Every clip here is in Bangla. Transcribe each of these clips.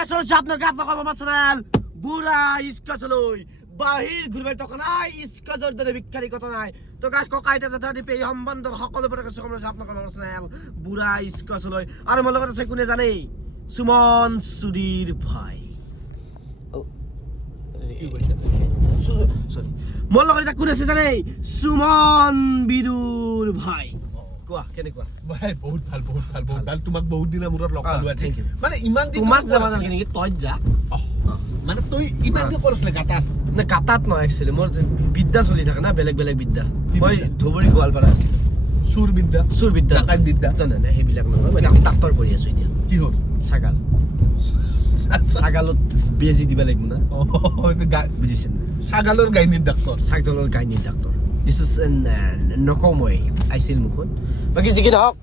আগে চলছে আপনাকে আপনার আমার চ্যানেল বুড়া ইস্কাজ লই বাহির ঘুরবে তখন আই ইস্কাজর দরে বিখ্যাতি কথা নাই। তো গাছ ককাইতে যাতে দিপে এই সম্বন্ধৰ সকলো প্ৰকাশ সময় আপোনালোকৰ আমাৰ চেনেল বুঢ়া ইস্কাজ লৈ আৰু মোৰ লগত আছে কোনে জানে? সুমন সুধীৰ ভাই। মোৰ লগত কোন আছে জানে? সুমন বিদুৰ ভাই। কোৱা কেনেকুৱা? ভাই বহুত ভালো বহুত ভালো বহুত ভালো। তোমাক বহুত দিনৰ মূৰত লগ পালো আজি। মানে ইমান দিন তোমাক ক'ত যাবা নালাগে নেকি তই যা। মানে তই ইমান দিন আছিলি না কাটাত নহয় একচুৱেলি মোৰ বিদ্যা চলি থাকে না বেলেগ বেলেগ বিদ্যা। মই ধুবুৰী গোৱালপাৰা আছিলোঁ। চুৰ বিদ্যা? চুৰ বিদ্যা। ডাকাত বিদ্যা? জানে নাই সেইবিলাক নহয়। মই ডাক্তৰ পঢ়ি আছোঁ এতিয়া। কি হ'ল? ছাগাল। ছাগালত বেজি দিব লাগিব না। বুজিছে ছাগালৰ গাইনীৰ ডাক্তৰ। ছাগলৰ গাইনী ডাক্তৰ। নকওঁ মই আহিছিল মুখত বাকী যি কি নহওক।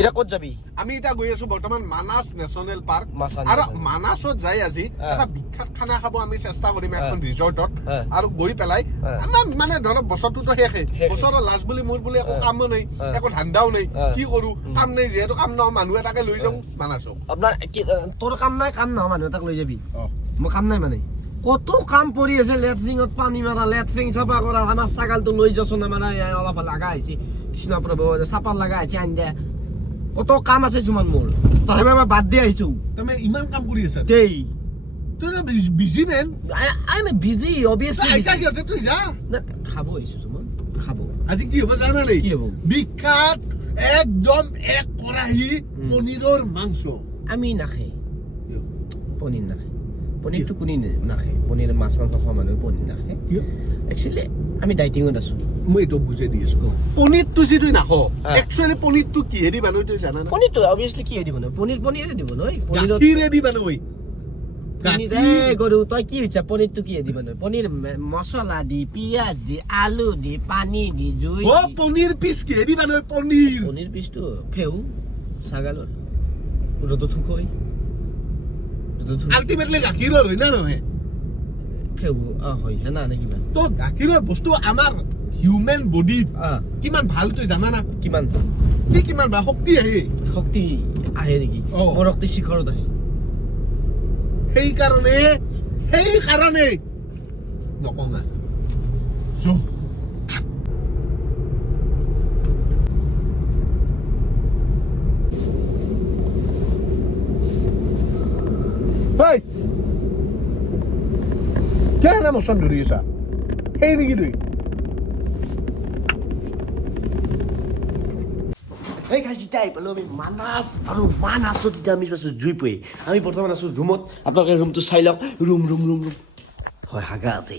এতিয়া ক'ত যাবি? আমি এতিয়া গৈ আছো বৰ্তমান মানাস নেশ্যনেল পাৰ্ক। আৰু। মানাসত যাই আজি এটা বিখ্যাত খানা খাব আমি চেষ্টা কৰিম এখন ৰিজৰ্টত। আৰু গৈ পেলাই আমাৰ মানে ধৰক বছৰটোতো শেষে। বছৰৰ লাষ্ট বুলি মোৰ বুলি একো কামো নাই একো ধান্দাও নাই। কি কৰো? কাম নাই যিহেতু কাম নহয় মানুহ এটাকে লৈ যাওঁ মানাসক। আপোনাৰ তোৰ কাম নাই কাম নহয় মানুহ এটাক লৈ যাবি। মোৰ কাম নাই মানে। কত কাম পৰি আছে লেট্ৰিঙত পানী মাৰা লেট্ৰিং চাফা কৰা আমাৰ ছাগালটো লৈ যাচোন আমাৰ অলপ লগা হৈছে। কৃষ্ণ প্ৰভু চাপাৰ লগা হৈছে আনি দে। কত কাম আছে কিছুমান মোৰ? তথাপি মই বাদ দি আহিছো। তুমি ইমান কাম কৰি আছা? দেই। Busy man I am busy অবিয়াছলি আহিছা সিহঁতে তই যা। খাব আহিছো সুমন খাব। আজি কি হ'ব জানা নাই কি হ'ব? বিখ্যাত একদম এক কৰাহি পনীৰৰ মাংস। আমি নাখায়। পনীৰ নাখায়। পনীৰটো কোনে নাখায় পনীৰ মাছ মাংস খোৱা মানুহে পনীৰ কিয়? একচুৱেলি আমি ডাইটিঙত আছো। মই এইটো বুজাই দি আছো পনীৰটো যি তই নাখ। একচুৱেলি পনীৰটো কিহেদি বানয় তই জানা না? পনীৰটো অবিয়াছলি কি দিব নহয় পনীৰ পনীৰে দিব নহয় গাখীৰেদি এই গৰু তই কি হৈছে পনীৰটো কি দিব নহয় পনীৰ মছলা দি পিঁয়াজ দি আলু দি পানী দি জুই অ দি। পনীৰ পিচ কিহেদি বানয় পনীৰ? পনীৰ পিচটো ফেউ ছাগালৰ ৰ'দত শুকই। আল্টিমেটলি গাখীৰৰ হয় না নহয়? হয় তো গাখীৰৰ বস্তু আমাৰ হিউমেন বডিত অ। কিমান ভালো তই জানা না? কিমান? কি কিমান ভালো শক্তি আহে? শক্তি আহে নেকি। মোৰ শক্তি শিখৰত আহে। সেইকাৰণে সেইকাৰণে। নকওঁ না যো। হেই! মচন ধৰি আছা। সেই নেকি তুই এই এতিয়া আহি পালোঁ আমি মানাছ আৰু মানাছত এতিয়া আমি পাইছোঁ জুই পৰি আমি বৰ্তমান আছোঁ ৰুমত। আপোনালোকে ৰুমটো চাই লওক। Room room room room. হয়, হাগা আছে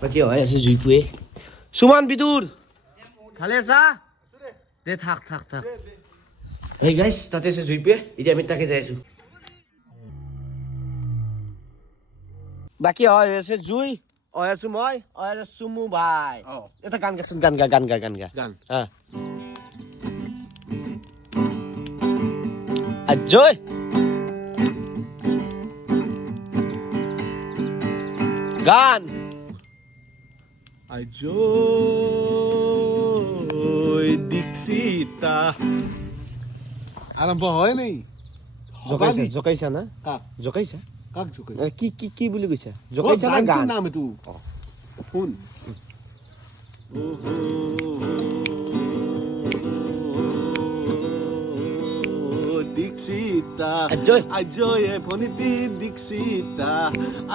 বাকী হয় আছে জুই পুৱে সুমান, বিদুৰ। ভালে আছা? দে, থাক থাক থাক। এই গাইজ, তাতে আছে জুই পুৱে এতিয়া আমি তাকে যাই আছোঁ। বাকী হয় আছে জুই হয় আছো মই হয় আছে চুমু ভাই। অ। এটা গান গাচোন গান গা গান গা গান গা। গান। হা। Ajoy! গান। আজয় দীক্ষিতা। আৰম্ভ হয় নেই জকাইছা জকাইছা না? কাক জকাইছা। কাক জোকাই কি কি কি বুলি কৈছা? জকাইছা না গান? নাম এইটো। শুন। দীক্ষিতা আজয়। আজয়ে ভনিতি দীক্ষিতা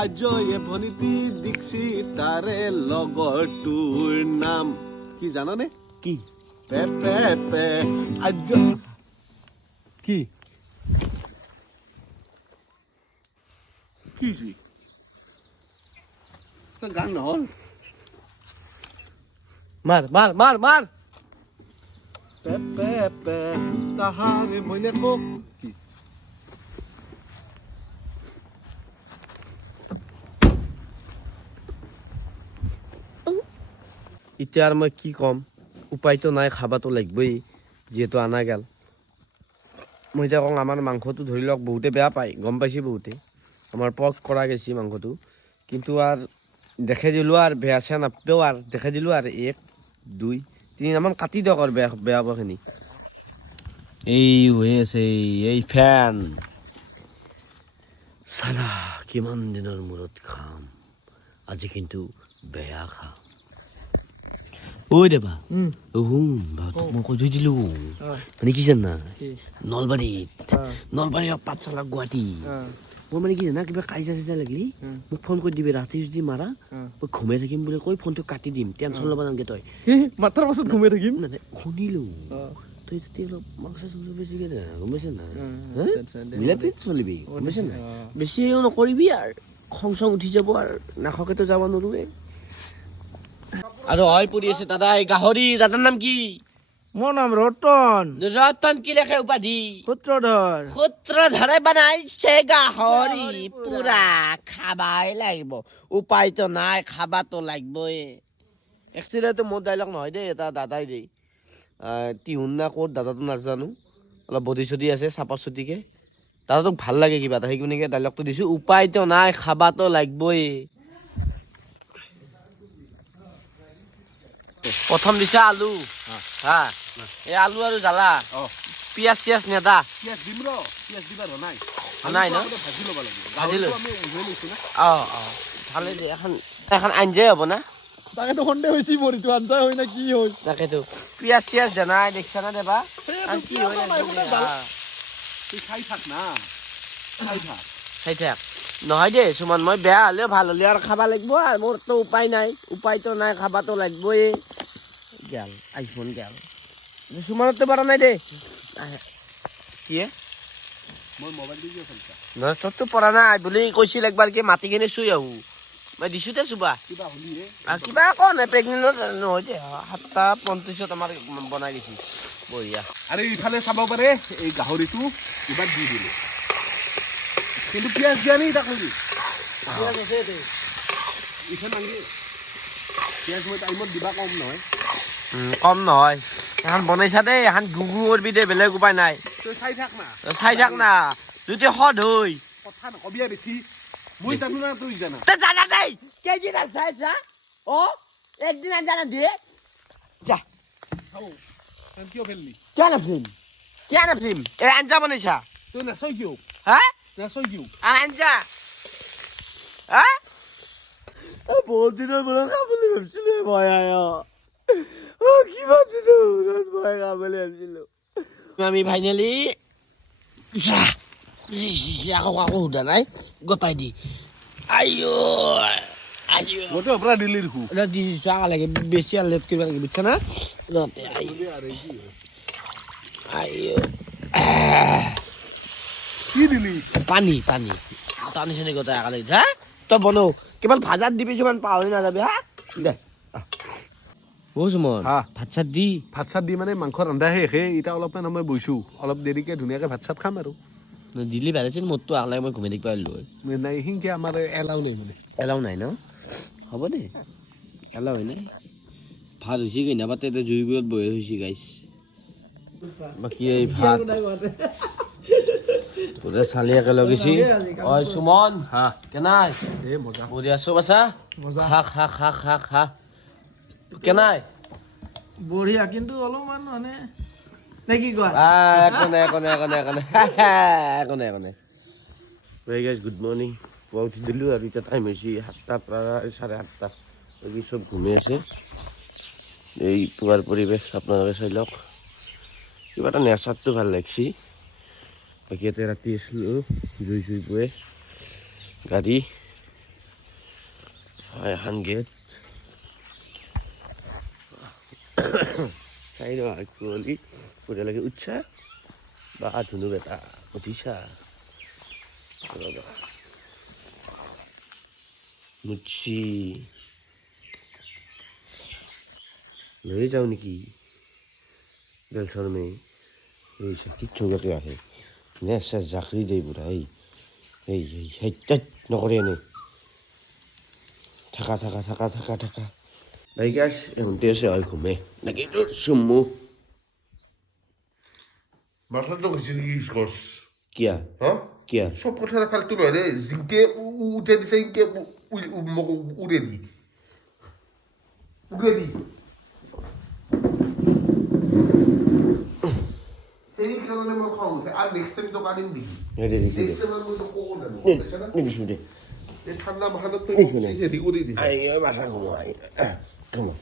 আজয়ে ভনিতি দীক্ষিতাৰে লগৰটোৰ নাম। কি জানানে? কি? পে পে পে আজ কি? কি জি? গান নহল মাৰ মাৰ মাৰ মাৰ পে পে পে তাহাৰে মইনে কক কি? এতিয়া আৰু মই কি ক'ম? উপায়তো নাই খাবাতো লাগিবই যিহেতু আনা গেল। মই এতিয়া কওঁ আমাৰ মাংসটো ধৰি লওক বহুতে বেয়া পায় গম পাইছে বহুতে? আমাৰ পক কৰা গৈছে মাংসটো। কিন্তু আৰু দেখাই দিলোঁ আৰু বেয়া চেয়া নাপাওঁ আৰু দেখাই দিলোঁ আৰু এক দুই তিনিটামান কাটি দিয়ক আৰু বেয়া বেয়া পোৱাখিনি এই হৈ আছে এই- এই ফেন। চালা কিমান দিনৰ মূৰত খাম? আজি কিন্তু বেয়া খাম। ঐ দেবা শুন বা মই কৈ থৈ দিলো। মানে কি জানা? নলবাৰীত নলবাৰী পাঠশালা গুৱাহাটী। মই মানে কি জানা? কিবা কাজিয়া চাজিয়া লাগিলি? মোক ফোন কৰি দিবি ৰাতি যদি মাৰা। মই ঘুমাই থাকিম বুলি কৈ ফোনটো কাটি দিম। টেনশ্যন ল'ব নালাগে তই। মাত্ৰাৰ পাছত ঘুমাই থাকিম? নাই নাই শুনিলো। তই তেতিয়া অলপ মাংস চাংস বেছিকে গম পাইছা না দে, মিলাই পিত চলিবি গম পাইছা না বেছি হেৰিও নকৰিবি আৰু। খং চং উঠি যাব আৰু। নাখকেতো যাব নোৱাৰোৱে আৰু হয় পৰি আছে দাদা এই গাহৰি দাদাৰ নাম কি? মোৰ নাম ৰতন ৰতন কি লেখে উপাধি? সূত্ৰধৰ সূত্ৰধাৰে বনাইছে গাহৰি পুৰা খাবাই লাগিব। উপায়তো নাই খাবাতো লাগিবই একচুৱেলিটো মোৰ ডাইলগ নহয় দেই এটা দাদাই দেই। টিহুন না ক'ত দাদাটো নাজানো। অলপ বডি চডি আছে চাপা চুটিকে। দাদাটোক ভালো লাগে কিবা এটা সেইকাৰণে ডাইলগটো দিছোঁ। উপায়তো নাই খাবাতো লাগিবই প্ৰথম দিছা আলু। হা এই আলু আৰু জ্বালা। অ। পিঁয়াজ চিয়াজ নেদা। পিঁয়াজ দিম ৰ পিঁয়াজ দিবা ৰ নাই। নাই ন? ভাজি ল'ব লাগিব। ভাজি লৈ। গাহৰিটো আমি উহাই লৈছোঁ না। অঁ অঁ। ভালে দে এখন এখন আঞ্জাই হ'ব না? তাকেতো সন্দেহ হৈছে মোৰ এইটো আঞ্জা হয় না কি হয়? তাকেতো। পিঁয়াজ চিয়াজ দে নাই দেখিছা না দেবা? কি হয় খাই থাক না। খাই থাক। চাই থাক। নহয় দেই সুমন মই বেয়া হ'লেও ভালো হ'লে আৰু খাব লাগিব আৰু মোৰতো উপায় নাই উপায়তো নাই খাবাতো লাগিবই। গেল আইফোন গেল। সুমনতো পৰা নাই দি চলিছা নহয় তোৰতো পৰা নাই বুলি কৈছিল একবাৰ কি মাটিখিনি চুই আহো। মই দিছোঁ দে চুবা। কিবা হ'লি আৰু কিবা একো নাই প্ৰেগনেণ্টত নহয় দে সাতটা পঞ্চল্লিছত আমাৰ বনাই দিছোঁ। বঢ়িয়া। আৰু ইফালে চাব পাৰে এই গাহৰিটো কিবা দি দিলোঁ। কিন্তু পিঁয়াজ দিয়া নাই নালাগে পিঁয়াজ মই টাইমত দিবা কম নহয়। কম নহয়। এখন বনাইছা দেই এখন গুগু কৰবি দেই বেলেগ উপায় নাই। তই চাই থাক না। চাই থাক না। যদি সদ হৈ। কথা নকবি বেছি। মই জানো না তুই জানা। তই জানা দেই। কেইদিন চাইছা অ একদিন জানা দিয়ে যা। কিয় ফেললি? কিয় নাফিম? কিয় নাফিম? এই আঞ্জা বনাইছা। তই নাচয় কিয়? হা? নাচয় কিয় আর আঞ্জা হা বহুত দিনের মনে খাবলে ভাবছিল ভয় আয় ও কি ভাবছিল ভয় খাবলে ভাবছিল আমি ফাইনেলি আকৌ কাকো সোধা নাই গোটাই দি আইঅ আইঅ মইতো অপৰা দিলি দেখো এটা দি দিছোঁ আগা লাগে বেছি আৰু লেট কৰিব লাগে বুজিছা না ৰতে আইঅ আইঅ কি দিলি? পানী পানী। পানী চানী গোটাই আগা হা তই বনাও কেৱল ভাজাত দিবি যিমান পাহৰি নাযাবি হা? দে। অ' সুমন। ভাত চাত দি। ভাত চাত দি মানে মাংস ৰন্ধা শেষে এতিয়া অলপমান সময় বহিছোঁ অলপ দেৰিকৈ ধুনীয়াকৈ ভাত চাত খাম আৰু। দিলি ভালো আছিল মোৰতো আগলাই মই ঘুমাই থাকিব পাৰিলোঁ হয়। নাই সিংকে আমাৰ এলাও নাই মানে। এলাও নাই ন? হ'ব দে। এলাও হয় নাই ভাত হৈছে কি নাপাতে এতিয়া জুইবোৰত বহি হৈছে গাইছ বাকী এই ভাত গোটেই চালি একেলগে গৈছি ঐ সুমন হা কেনাই এই মজা বঢ়িয়া আছো বাছা খা খা খা খা খা কেনাই বঢ়িয়া কিন্তু অলপমান মানে নে কি কোৱা একো নাই একো নাই একো নাই একো নাই একো নাই একো নাই গাইজ গুড মৰ্ণিং পুৱা উঠি দিলোঁ আৰু এতিয়া টাইম হৈছে সাতটা প্ৰায় চাৰে সাতটা বাকী চব ঘুমি আছে এই পুৱাৰ পৰিৱেশ আপোনালোকে চাই লওক কিবা এটা নেচাৰটো ভালো লাগছি বাকী ইয়াতে ৰাতি আছিলোঁ জুই চুই পুৱে গাড়ী হয় এখন গেট লওঁ আৰু কুঁৱলী পৰিয়ালকে উঠছা বা ধুনু বেটা উঠিছা ৰ'বা মুচি লৈ যাওঁ নেকি বেলচৰ মে এই কিচ্ছুকে আহে নেচা জাকৰি দেই বুঢ়া এই এই এই সেই টেট নকৰে এনে থাকা থাকা থাকা থাকা থাকা ভাই গাছ এহঁতে আছে হয় ঘুমে নাকি তোৰ চুমু মাথাটো হৈছে নেকি স্কচ কিয়া হা কিয়া চব কথা ফাল্টু নহয় দেই জিংকে উ- উ- দিছে ইনকে উ- উ- উ- মোক উৰে দি উৰে দি উঠে। আৰু নেক্সট টাইম তোক আনিম নেকি? দে দে। দে নেক্সট টাইম মই তোক ক'ব জানো দে বুজিছা না? দে দিছো দে এই ঠাণ্ডা মাহত তই Nicht mehr. হেৰি কৰি দিছে আই মাথা ঘুমাই ঘুমা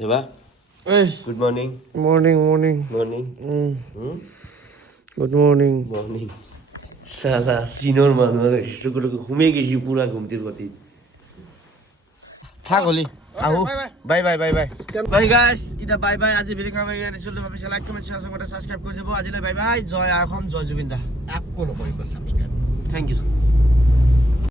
দেবা good morning morning morning morning good morning morning চালা চীনৰ মানুহ চকুলকে ঘুমেই গেছি পুৰা ঘুমটিৰ গতিত থাক হলি আহো। Bye bye. Bye bye bye guys এতিয়া বাই বাই আজি ভিডিঅ' কাম দিছিলোঁ ভাবি লাইক কমেন্ট শেয়ার চবতে ছাবস্ক্ৰাইব কৰি দিব। আজিলৈ বাই বাই। জয় অসম জয় জুবিন দা। কোন নকৰিব সাবস্ক্রাইব থেংক ইউ